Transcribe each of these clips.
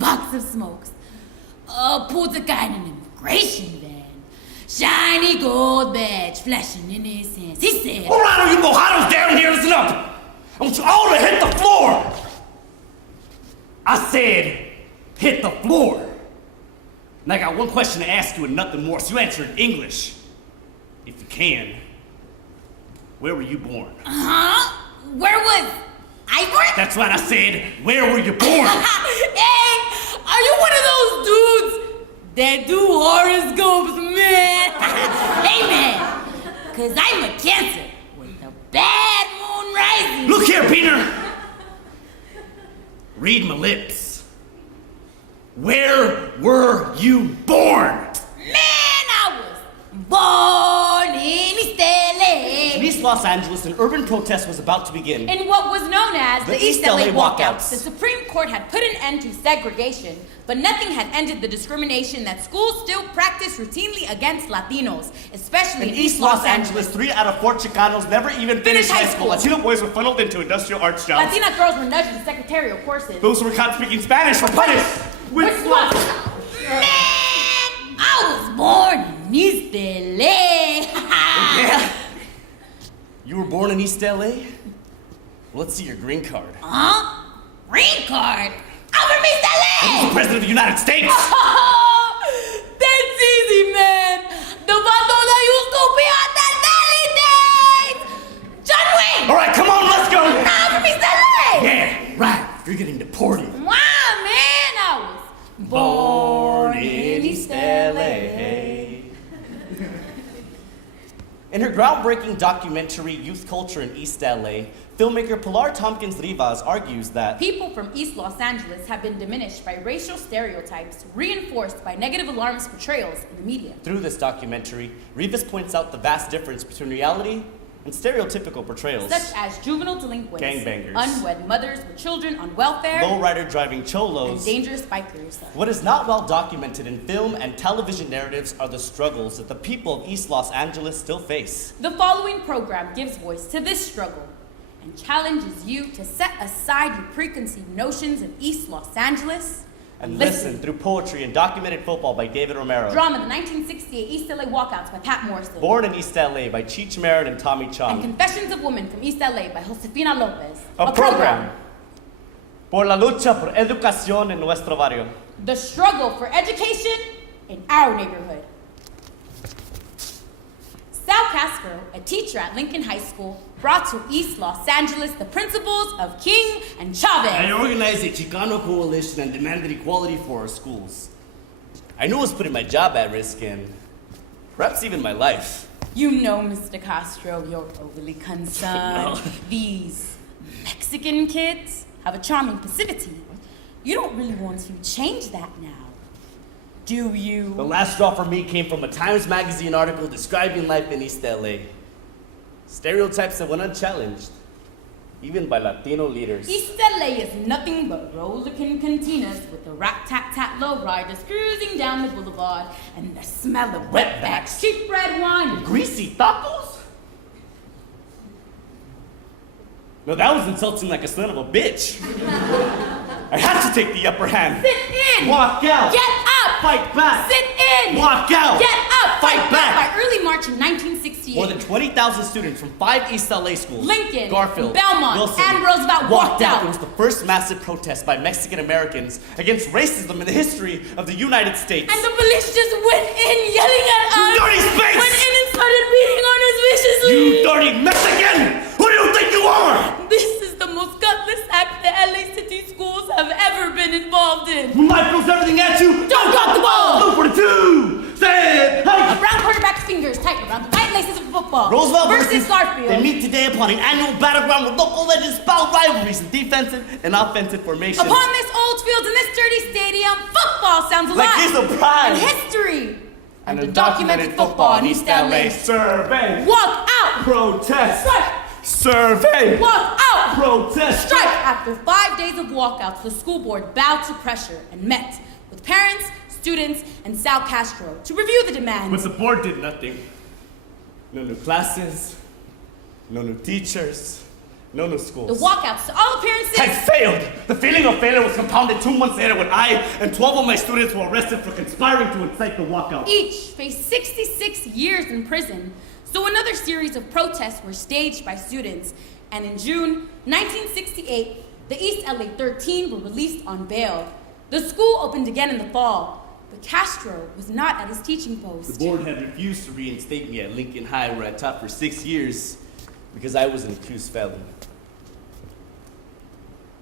box of smokes. Pulled a guy in an immigration van. Shiny gold badge flashing in his hands. He said, "All right, all you mojados down here, listen up. I want you all to hit the floor." I said, hit the floor. And I got one question to ask you and nothing more, so you answer in English. If you can. Where were you born? Where was I born? That's right, I said, where were you born? Hey, are you one of those dudes that do horoscopes, man? Hey, man, because I'm a Cancer with a bad moon rising. Look here, Peter. Read my lips. Where were you born? Man, I was born in East LA. In East Los Angeles, an urban protest was about to begin. In what was known as The the East East LA LA walkouts, walkouts. the Supreme Court had put an end to segregation, but nothing had ended the discrimination that schools still practice routinely against Latinos, especially In East Los Angeles, 3 out of 4 Chicanos never even finished high school. Latino boys were funneled into industrial arts jobs. Latina girls were nudged in secretarial courses. Those who were caught speaking Spanish were punished with slugs. Man, I was born in East LA. Yeah? You were born in East LA? Well, let's see your green card. Huh? Green card? I'm from East LA! Who's the President of the United States? That's easy, man. The vato that used to be on that Valley days! John Wayne! All right, come on, let's go! No, I'm from East LA! Yeah, right. You're getting deported. Wow, man, I was born in East LA. In her groundbreaking documentary, Youth Culture in East LA, filmmaker Pilar Tompkins Rivas argues that People from East Los Angeles have been diminished by racial stereotypes, reinforced by negative alarmist portrayals in the media. through this documentary, Rivas points out the vast difference between reality and stereotypical portrayals. Such as juvenile delinquents, Gangbangers. unwed mothers with children on welfare, Lowrider driving and cholos. dangerous bikers. What is not well documented in film and television narratives are the struggles that the people of East Los Angeles still face. The following program gives voice to this struggle and challenges you to set aside your preconceived notions of East Los Angeles And listen through poetry and documented football by David Romero. Drama, the 1968 East LA Walkouts by Pat Morrison. Born in East LA by Cheech Marin and Tommy And Chong. Confessions of Women from East LA by Josefina Lopez. A program por la lucha por educación en nuestro barrio. The struggle for education in our neighborhood. Sal Castro, a teacher at Lincoln High School, brought to East Los Angeles the principles of King and Chavez. I organized a Chicano coalition and demanded equality for our schools. I knew I was putting my job at risk and perhaps even my life. You know, Mr. Castro, you're overly concerned. Well. These Mexican kids have a charming passivity. You don't really want to change that now, do you? The last straw for me came from a Times Magazine article describing life in East LA. Stereotypes that went unchallenged, even by Latino leaders. East LA is nothing but rollicking cantinas with the rat-tat-tat lowriders cruising down the boulevard and the smell of wetbacks, cheap red wine, and Greasy tacos? No, that was insulting like a son of a bitch. I had to take the upper hand. Sit in! Walk out! Get up! Fight back! Sit in! Walk out! Get up! Fight back! By early March of 1968, More than 20,000 students from 5 East LA schools, Lincoln, Garfield, Belmont, Wilson, and Roosevelt walked out. It was the first massive protest by Mexican Americans against racism in the history of the United States. And the police just went in yelling at us. You dirty space! Went in and started beating on us viciously. You dirty Mexican! Who do you think you are? This is the most gutless act the LA City schools have ever been involved in. When life throws everything at you, Don't drop the ball! Go for the two! Say it! Hey! A brown quarterback's fingers tight around the tight laces of football. Roosevelt versus Garfield. They meet today upon an annual battleground where local legends spout rivalries in defensive and offensive formations. Upon this old field in this dirty stadium, football sounds alive. Like it's a pride. And history. And the a documented football in East LA. Survey. Walk out. Protest. Strike. Survey. Walk out. Protest. Strike. After 5 days of walkouts, the school board bowed to pressure and met with parents, students, and Sal Castro to review the demands. But the board did nothing. No new classes, no new teachers, No new The schools. walkouts, to all appearances. Had failed. The feeling of failure was compounded 2 months later when I and 12 of my students were arrested for conspiring to incite the walkout. Each faced 66 years in prison. So another series of protests were staged by students. And in June 1968, the East LA 13 were released on bail. The school opened again in the fall, but Castro was not at his teaching post. The board had refused to reinstate me at Lincoln High, where I taught for 6 years, because I was an accused felon.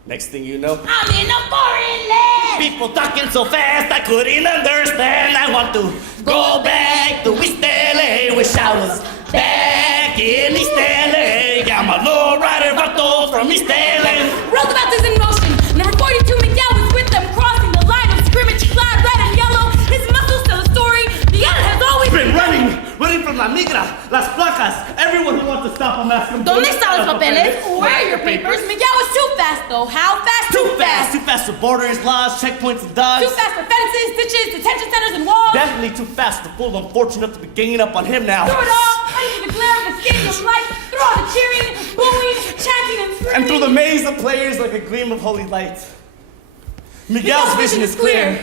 Next thing you know, I'm in a foreign land! people talking so fast I couldn't understand. I want to go back to East LA. Wish I was back in East LA. I'm a lowrider vato from East LA. Roosevelt is in motion. Number 42 McDowell was with them, crossing the line of scrimmage, clad red and yellow. His muscles tell a story. Miguel has always Been running from La Migra, Las Placas. Everyone who wants to stop him, ask him. ¿Dónde están los papeles? Where are your papers? Miguel was too fast, though. How fast? Too fast. Too fast for borders, laws, checkpoints, and dogs. Too fast for fences, ditches, detention centers, and walls. Definitely too fast for full unfortunate to be ganging up on him now. Through it all, under the glare of the stadium lights, through all the cheering, booing, chanting, and screaming. And through the maze of players like a gleam of holy light. Miguel's vision is clear.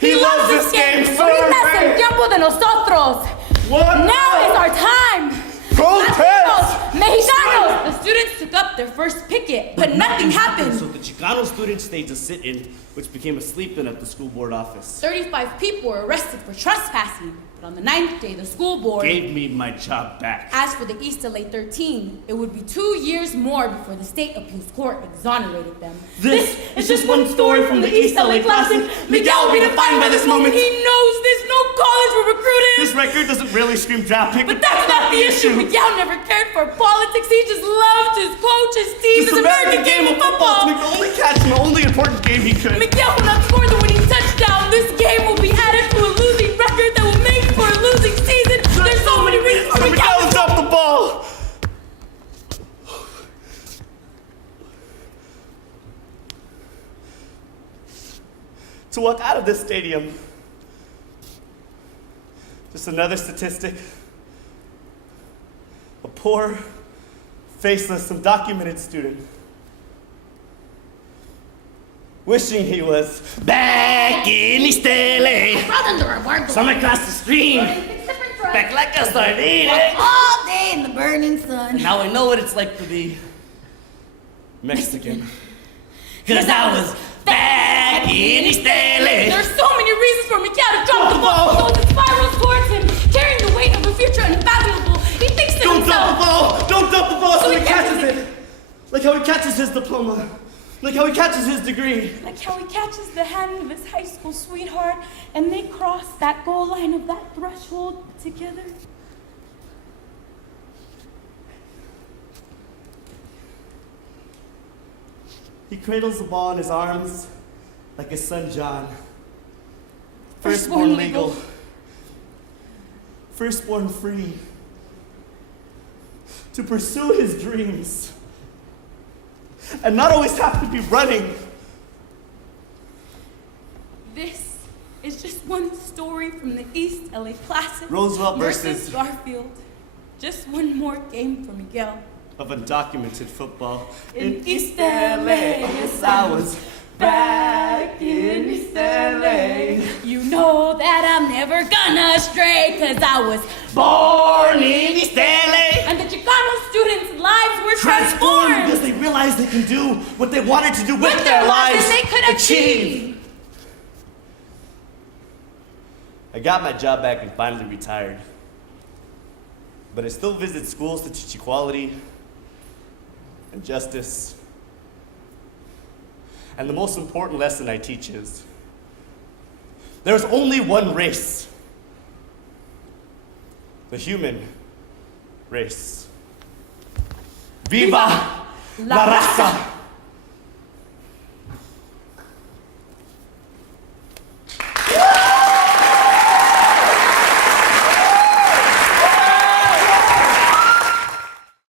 He loves this game so Ahorita es el much. tiempo de nosotros. Now is our time. Protest! Mexicanos! The students took up their first picket, but nothing happened. So the Chicano students staged a sit-in, which became a sleep-in at the school board office. 35 people were arrested for trespassing, but on the 9th day, the school board Gave me my job back. As for the East LA 13, it would be 2 years more before the state appeals court exonerated them. This is just one story from the East LA Classic. Miguel will be defined by this moment. He knows this. No college were recruited. This record doesn't really scream draft pick, But that's not the issue. Miguel never cared for politics. He just loved his coach, his team, This his American game of football. to make the only catch and the only important game he could. Miguel will not score the winning touchdown. This game will be added to a losing record that will make for a losing season. There's so many reasons for Miguel Miguel dropped the ball. To walk out of this stadium, just another statistic. A poor, faceless, undocumented student wishing he was back in East LA. Some across the stream, back like a sardine. all day in the burning sun. Now I know what it's like to be Mexican. Cause I was back in East LA. There's so many reasons for Miguel to drop the ball. So as it spirals towards him, carrying the weight of a future unfathomable, he thinks to Don't himself, dump the ball! Don't dump the ball so So he he catches catches it. Like how he catches his diploma. Like how he catches his degree. like how he catches the hand of his high school sweetheart, and they cross that goal line of that threshold together. He cradles the ball in his arms like his son John. Firstborn Firstborn legal. Firstborn free. To pursue his dreams. And not always have to be running. This is just one story from the East LA Classic. Roosevelt versus Garfield. Just one more game for Miguel. of undocumented football. In East LA, yes, I was back in East LA. You know that I'm never gonna stray, cause I was Born in East LA. and the Chicano students' lives were Transformed transformed. because they realized they can do what they wanted to do with their lives. and they could achieve. I got my job back and finally retired. But I still visit schools to teach equality and justice. And the most important lesson I teach is there's only one race, the human race. Viva la raza!